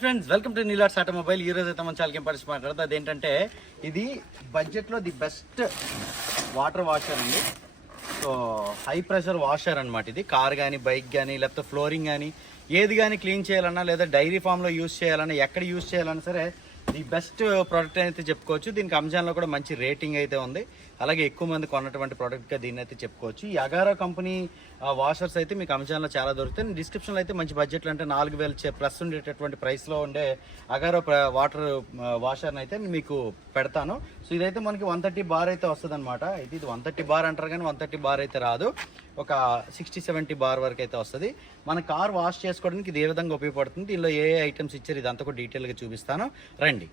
Friends, welcome to నీలాట్స్ automobile. ఈ రోజు అయితే మన చాలా ఇంపార్టెంట్ మాట్లాడుతుంది. అదేంటంటే ఇది బడ్జెట్లో ది బెస్ట్ వాటర్ వాషర్ అండి. సో హై ప్రెషర్ వాషర్ అనమాట. ఇది కార్ కానీ, బైక్ కానీ, లేకపోతే ఫ్లోరింగ్ కానీ, ఏది కానీ క్లీన్ చేయాలన్నా, లేదా డైరీ ఫామ్లో యూజ్ చేయాలన్నా, ఎక్కడ యూజ్ చేయాలన్నా సరే ది బెస్ట్ ప్రోడక్ట్ అయితే చెప్పుకోవచ్చు. దీనికి అమెజాన్లో కూడా మంచి రేటింగ్ అయితే ఉంది. అలాగే ఎక్కువ మంది కొన్నటువంటి ప్రోడక్ట్గా దీన్ని అయితే చెప్పుకోవచ్చు. ఈ అగారో కంపెనీ వాషర్స్ అయితే మీకు అమెజాన్లో చాలా దొరుకుతాయి. డిస్క్రిప్షన్లో అయితే మంచి బడ్జెట్లో అంటే 4000 ప్లస్ ఉండేటటువంటి ప్రైస్లో ఉండే అగారో వాటర్ వాషర్ని అయితే మీకు పెడతాను. సో ఇదైతే మనకి 130 బార్ అయితే వస్తుంది అనమాట. ఇది 130 బార్ అంటారు కానీ 130 బార్ అయితే రాదు. ఒక 60-70 బార్ వరకు అయితే వస్తుంది. మన కార్ వాష్ చేసుకోవడానికి ఇది ఏ విధంగా ఉపయోగపడుతుంది, దీనిలో ఏ ఐటమ్స్ ఇచ్చారు, ఇదంతా కూడా డీటెయిల్గా చూపిస్తాను రండి.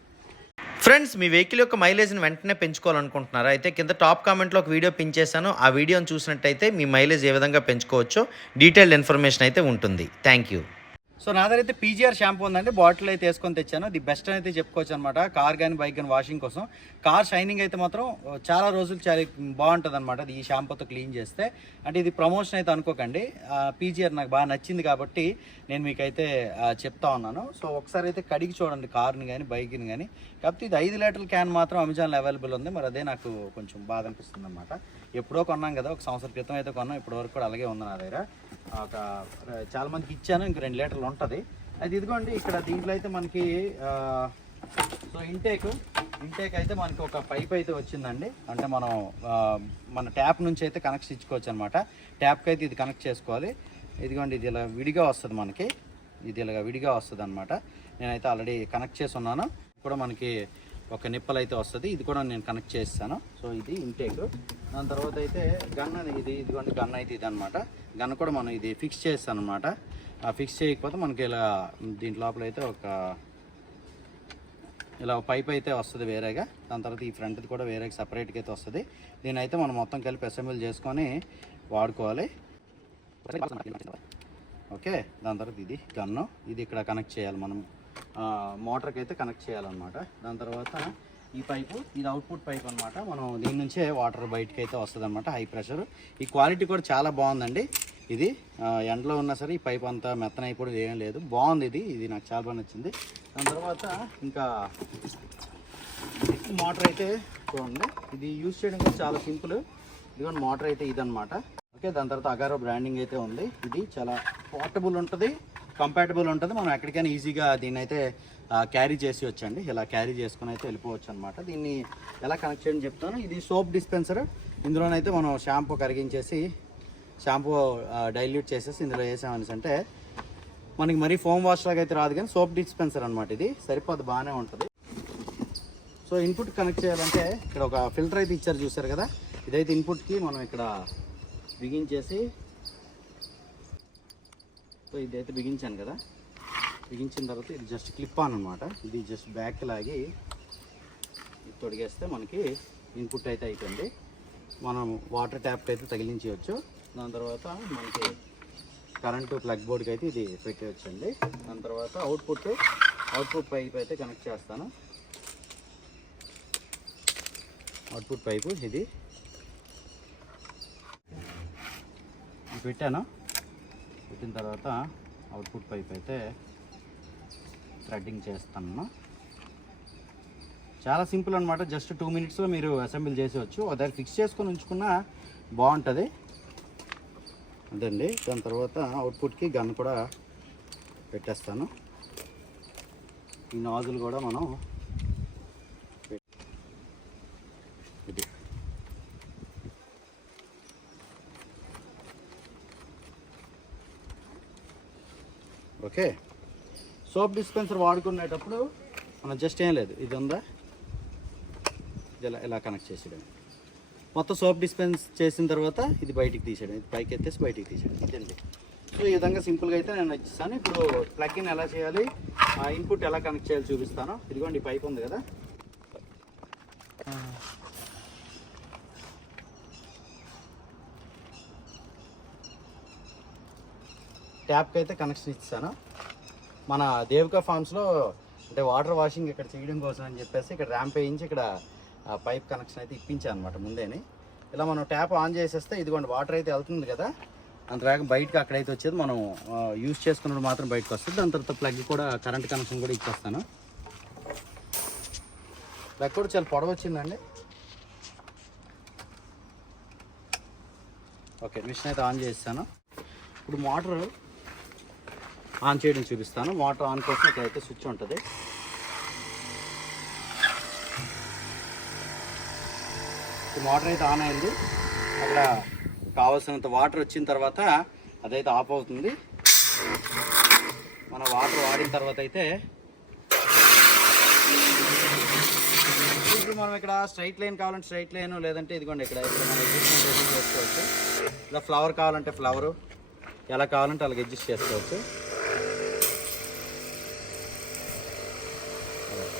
ఫ్రెండ్స్, మీ వెహికల్ యొక్క మైలేజ్ని వెంటనే పెంచుకోవాలనుకుంటున్నారా? అయితే కింద టాప్ కామెంట్లో ఒక వీడియో పిన్ చేశాను. ఆ వీడియోని చూసినట్టయితే మీ మైలేజ్ ఏ విధంగా పెంచుకోవచ్చో డీటెయిల్డ్ ఇన్ఫర్మేషన్ అయితే ఉంటుంది. Thank you. సో నా దగ్గర అయితే పీజీఆర్ షాంపూ ఉందండి. బాటిల్ అయితే వేసుకొని తెచ్చాను. ది బెస్ట్ అయితే చెప్పుకోవచ్చు అనమాట. కార్ కానీ, బైక్ కానీ వాషింగ్ కోసం. కార్ షైనింగ్ అయితే మాత్రం చాలా రోజులు చాలా బాగుంటుంది అనమాట. ఈ షాంపూతో క్లీన్ చేస్తే. అంటే ఇది ప్రమోషన్ అయితే అనుకోకండి. పీజీఆర్ నాకు బాగా నచ్చింది కాబట్టి నేను మీకైతే చెప్తా ఉన్నాను. సో ఒకసారి అయితే కడిగి చూడండి కార్ని కానీ, బైక్ని కానీ. కాకపోతే ఇది 5 లీటర్ల క్యాన్ మాత్రం అమెజాన్లో అవైలబుల్ ఉంది. మరి అదే నాకు కొంచెం బాధ అనిపిస్తుంది అనమాట. ఎప్పుడో కొన్నాం కదా, ఒక సంవత్సరం క్రితం అయితే కొన్నాం. ఇప్పటివరకు కూడా అలాగే ఉంది నా దగ్గర. చాలా మందికి ఇచ్చాను, ఇంక 2 లీటర్లు ఉంటుంది. అయితే ఇదిగోండి, ఇక్కడ దీంట్లో అయితే మనకి సో ఇంటేక్ అయితే మనకి ఒక పైప్ అయితే వచ్చిందండి. అంటే మనం మన ట్యాప్ నుంచి అయితే కనెక్షన్ ఇచ్చుకోవచ్చు అనమాట. ట్యాప్కి అయితే ఇది కనెక్ట్ చేసుకోవాలి. ఇదిగోండి, ఇది ఇలా విడిగా వస్తుంది మనకి. ఇది ఇలా విడిగా వస్తుంది అనమాట. నేనైతే ఆల్రెడీ కనెక్ట్ చేసి ఉన్నాను. కూడా మనకి ఒక నిప్పల్ అయితే వస్తుంది. ఇది కూడా నేను కనెక్ట్ చేస్తాను. సో ఇది ఇంటేక్. దాని తర్వాత అయితే గన్ ఇదిగోండి, గన్ అయితే ఇది అనమాట. గన్ కూడా మనం ఇది ఫిక్స్ చేస్తాను అనమాట. ఫిక్స్ చేయకపోతే మనకి ఇలా దీంట్ లోపల అయితే ఇలా పైప్ అయితే వస్తుంది వేరేగా. దాని తర్వాత ఈ ఫ్రంట్ది కూడా వేరేగా సపరేట్గా అయితే వస్తుంది. దీని అయితే మనం మొత్తం కలిపి అసెంబ్లీ చేసుకొని వాడుకోవాలి. ఓకే, దాని తర్వాత ఇది గన్ను, ఇది ఇక్కడ కనెక్ట్ చేయాలి మనం. మోటార్కి అయితే కనెక్ట్ చేయాలన్నమాట. దాని తర్వాత ఈ పైపు, ఇది అవుట్పుట్ పైప్ అనమాట. మనం దీని నుంచే వాటర్ బయటకి అయితే వస్తుంది అనమాట, హై ప్రెషర్. ఈ క్వాలిటీ కూడా చాలా బాగుందండి. ఇది ఎండలో ఉన్నా సరే ఈ పైప్ అంతా మెత్తనైపోవడం ఏం లేదు, బాగుంది. ఇది నాకు చాలా బాగా నచ్చింది. దాని తర్వాత ఇంకా మోటార్ అయితే చూడండి, ఇది యూజ్ చేయడం కూడా చాలా సింపుల్. ఇదిగోండి మోటార్ అయితే ఇదనమాట. ఓకే, దాని తర్వాత అగారో బ్రాండింగ్ అయితే ఉంది. ఇది చాలా పోర్టబుల్ ఉంటుంది, కంపాటబుల్ ఉంటుంది. మనం ఎక్కడికైనా ఈజీగా దీన్ని అయితే క్యారీ చేసి వచ్చండి. ఇలా క్యారీ చేసుకుని అయితే వెళ్ళిపోవచ్చు అనమాట. దీన్ని ఎలా కనెక్ట్ చేయని చెప్తాను. ఇది సోప్ డిస్పెన్సర్. ఇందులోనైతే మనం షాంపూ కరిగించేసి, షాంపూ డైల్యూట్ చేసేసి ఇందులో వేసామనేసి అంటే మనకి మరీ ఫోమ్ వాష్ లాగా అయితే రాదు, కానీ సోప్ డిస్పెన్సర్ అనమాట. ఇది సరిపోదు, బాగానే ఉంటుంది. సో ఇన్పుట్ కనెక్ట్ చేయాలంటే ఇక్కడ ఒక ఫిల్టర్ అయితే ఇచ్చారు, చూసారు కదా. ఇదైతే ఇన్పుట్కి మనం ఇక్కడ బిగించేసి, సో ఇదైతే బిగించాను కదా. బిగించిన తర్వాత ఇది జస్ట్ క్లిప్ ఆన్ అనమాట. ఇది జస్ట్ బ్యాక్ లాగి తొడిగేస్తే మనకి ఇన్పుట్ అయితే అయిపోయింది. మనం వాటర్ ట్యాప్ అయితే తగిలించవచ్చు. దాని తర్వాత మనకి కరెంటు ప్లగ్ బోర్డ్కి అయితే ఇది పెట్టేయచ్చండి. దాని తర్వాత అవుట్పుట్ పైప్ అయితే కనెక్ట్ చేస్తాను. అవుట్పుట్ పైపు ఇది పెట్టాను. పెట్టిన తర్వాత అవుట్పుట్ పైప్ అయితే థ్రెడ్డింగ్ చేస్తాను. చాలా సింపుల్ అనమాట. జస్ట్ 2 మినిట్స్లో మీరు అసెంబ్లీ చేసేవచ్చు. దగ్గర ఫిక్స్ చేసుకొని ఉంచుకున్నా బాగుంటుంది అదండి. దాని తర్వాత అవుట్పుట్కి గన్ కూడా పెట్టేస్తాను. ఈ నాజులు కూడా మనం ఇది ఓకే. సోప్ డిస్పెన్సర్ వాడుకునేటప్పుడు మనం జస్ట్ ఏం లేదు, ఇది ఉందా, ఇది ఇలా కనెక్ట్ చేసేయడం. మొత్తం సోప్ డిస్పెన్స్ చేసిన తర్వాత ఇది బయటికి తీసేయడం, ఇది పైకి ఎత్తేసి బయటికి తీసేయడం, ఇదండి. సో ఈ విధంగా సింపుల్గా అయితే నేను ఇస్తాను. ఇప్పుడు ప్లగ్ ఇన్ ఎలా చేయాలి, ఇన్పుట్ ఎలా కనెక్ట్ చేయాలి చూపిస్తాను. ఇదిగోండి, ఈ పైప్ ఉంది కదా, ట్యాప్కి అయితే కనెక్షన్ ఇస్తాను. మన దేవికా ఫార్మ్స్లో అంటే వాటర్ వాషింగ్ ఇక్కడ చేయడం కోసం అని చెప్పేసి ఇక్కడ ర్యాంప్ వేయించి ఇక్కడ పైప్ కనెక్షన్ అయితే ఇప్పించాను అనమాట ముందేని. ఇలా మనం ట్యాప్ ఆన్ చేసేస్తే ఇదిగోండి వాటర్ అయితే వెళ్తుంది కదా, అంత వేగం బయటకు అక్కడైతే వచ్చేది మనం యూజ్ చేసుకున్నప్పుడు మాత్రం బయటకు వస్తుంది. దాని తర్వాత ప్లగ్ కూడా కరెంట్ కనెక్షన్ కూడా ఇచ్చేస్తాను. ప్లగ్ కూడా చాలా పొడవు వచ్చిందండి. ఓకే, మిషన్ అయితే ఆన్ చేస్తాను. ఇప్పుడు మోటార్ ఆన్ చేయడం చూపిస్తాను. మోటార్ ఆన్ కోసం ఇక్కడైతే స్విచ్ ఉంటుంది. మోటార్ అయితే ఆన్ అయింది. అక్కడ కావాల్సినంత వాటర్ వచ్చిన తర్వాత అదైతే ఆఫ్ అవుతుంది. మన వాటర్ వాడిన తర్వాత అయితే ఇప్పుడు మనం ఇక్కడ స్ట్రైట్ లైన్ కావాలంటే స్ట్రైట్ లైన్, లేదంటే ఇదిగోండి ఇక్కడ మనం అడ్జస్ట్మెంట్ చేసుకోవచ్చు. ఇలా ఫ్లవర్ కావాలంటే ఫ్లవరు, ఎలా కావాలంటే అలాగ అడ్జస్ట్ చేసుకోవచ్చు.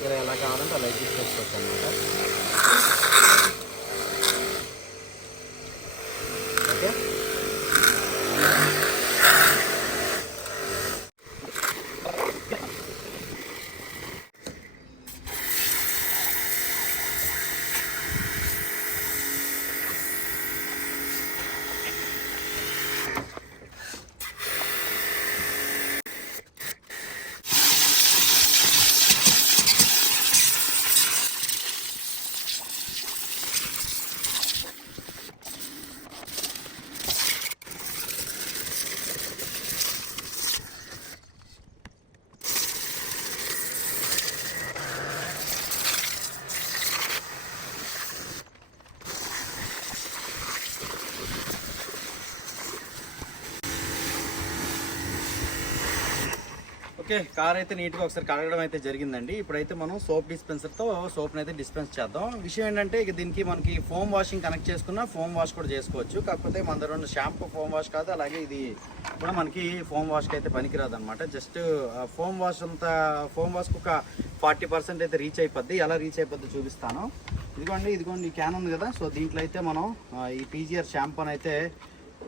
ఇలా ఎలా కావాలంటే అలా అడ్జస్ట్ చేసుకోవచ్చు అన్నమాట. ఓకే, ఓకే, కార్ అయితే నీట్గా ఒకసారి కడగడం అయితే జరిగిందండి. ఇప్పుడైతే మనం సోప్ డిస్పెన్సర్తో సోప్ని అయితే డిస్పెన్స్ చేద్దాం. విషయం ఏంటంటే ఇక దీనికి మనకి ఫోమ్ వాషింగ్ కనెక్ట్ చేసుకున్న ఫోమ్ వాష్ కూడా చేసుకోవచ్చు. కాకపోతే మన దగ్గర ఉన్న షాంపూ ఫోమ్ వాష్ కాదు, అలాగే ఇది కూడా మనకి ఫోమ్ వాష్కి అయితే పనికిరాదు అనమాట. జస్ట్ ఫోమ్ వాష్ అంతా ఫోమ్ వాష్కి ఒక 40% అయితే రీచ్ అయిపోద్ది. ఎలా రీచ్ అయిపోద్ది చూపిస్తాను. ఇదిగోండి ఈ క్యాన్ ఉంది కదా, సో దీంట్లో అయితే మనం ఈ పీజీఆర్ షాంపూని అయితే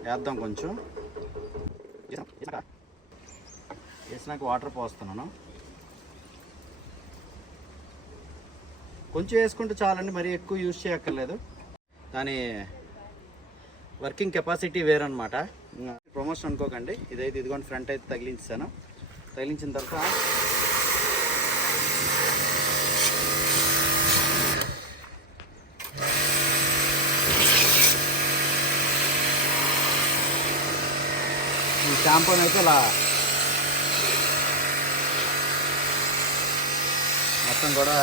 వేద్దాం. కొంచెం వేసినాక వాటర్ పోస్తున్నాను. కొంచెం వేసుకుంటే చాలండి, మరీ ఎక్కువ యూజ్ చేయక్కర్లేదు. దాని వర్కింగ్ కెపాసిటీ వేరనమాట. ప్రమోషన్ అనుకోకండి. ఇదైతే ఇదిగోండి ఫ్రంట్ అయితే తగిలించాను. తగిలించిన తర్వాత ఈ షాంపూని అయితే ఇలా మొత్తం కూడా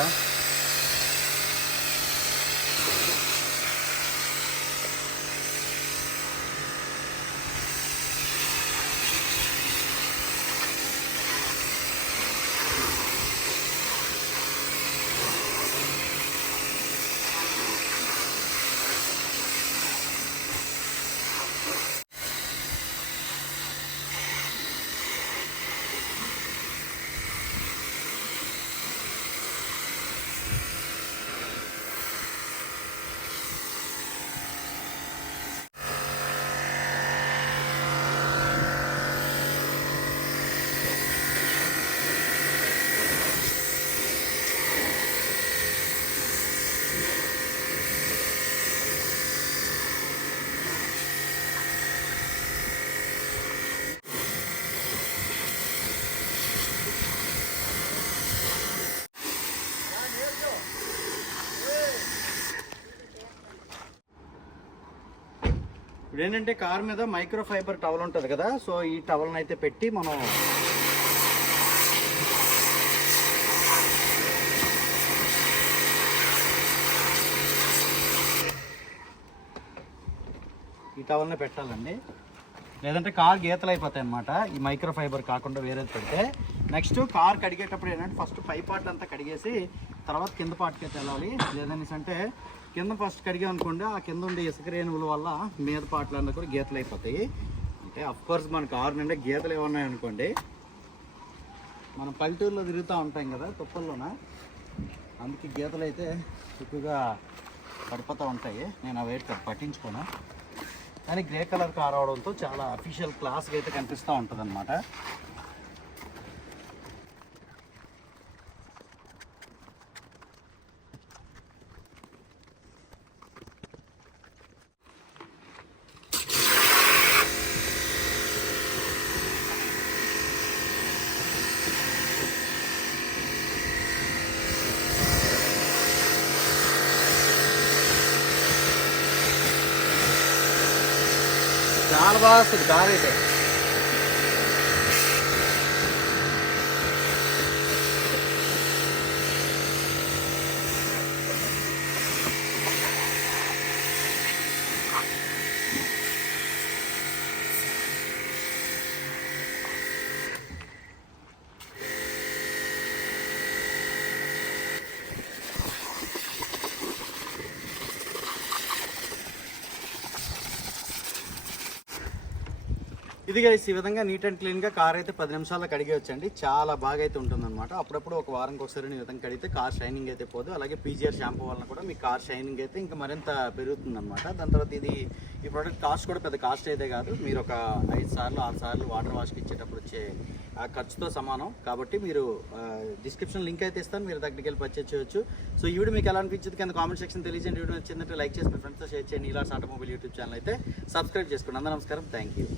ఇప్పుడు ఏంటంటే కార్ మీద మైక్రో ఫైబర్ టవల్ ఉంటుంది కదా, సో ఈ టవల్ని అయితే పెట్టి మనం ఈ టవల్ని పెట్టాలండి. లేదంటే కార్ గీతలు అయిపోతాయి అన్నమాట. ఈ మైక్రో ఫైబర్ కాకుండా వేరేది పెడితే. నెక్స్ట్ కార్ కడిగేటప్పుడు ఏంటంటే ఫస్ట్ పై పార్ట్ అంతా కడిగేసి తర్వాత కింద పార్ట్కి అయితే వెళ్ళాలి. లేదనేసి అంటే కింద ఫస్ట్ కడిగా అనుకోండి, ఆ కింద ఉండే ఇసుక రేణువుల వల్ల మీద పార్ట్లన్నీ కూడా గీతలు అయిపోతాయి. అంటే అఫ్కోర్స్ మన కారు నిండా గీతలు ఏమన్నాయి అనుకోండి, మనం పల్లెటూరులో తిరుగుతూ ఉంటాం కదా తుప్పల్లోన, అందుకే గీతలు అయితే ఎక్కువగా పడిపోతూ ఉంటాయి. నేను అవి అయితే పట్టించుకోను. కానీ గ్రే కలర్ కార్ అవడంతో చాలా అఫీషియల్ క్లాస్గా అయితే కనిపిస్తూ ఉంటుంది అన్నమాట. చాలా బాగా వస్తుంది కార్ అయితే. ఇది గైస్ ఈ విధంగా నీట్ అండ్ క్లీన్గా కార్ అయితే 10 నిమిషాల్లో కడిగేయొచ్చండి. చాలా బాగా అయితే ఉంటుందన్నమాట. అప్పుడప్పుడు ఒక వారానికి ఒకసారి ఈ విధంగా కడిగితే కార్ షైనింగ్ అయితే పోదు. అలాగే పీజీఆర్ షాంపూ వలన కూడా మీ కార్ షైనింగ్ అయితే ఇంకా మరింత పెరుగుతుంది అనమాట. దాని తర్వాత ఈ ప్రోడక్ట్ కాస్ట్ కూడా పెద్ద కాస్ట్ అయితే కాదు. మీరు ఒక 5 సార్లు 6 సార్లు వాటర్ వాష్కి ఇచ్చేటప్పుడు వచ్చే ఆ ఖర్చుతో సమానం. కాబట్టి మీరు డిస్క్రిప్షన్ లింక్ అయితే ఇస్తాను, మీరు దగ్గరికి వెళ్ళి పర్చేజ్ చేయొచ్చు. సో ఈ వీడియో మీకు ఎలా అనిపించింది కింద కామెంట్ సెక్షన్ తెలియజేయండి. వీడియో నచ్చిందంటే లైక్ చేసి మీ ఫ్రెండ్స్తో షేర్ చేయండి. నీలాస్ ఆటోమొబైల్ యూట్యూబ్ ఛానల్ అయితే సబ్స్క్రైబ్ చేసుకోండి. అందరూ నమస్కారం, థ్యాంక్ యూ.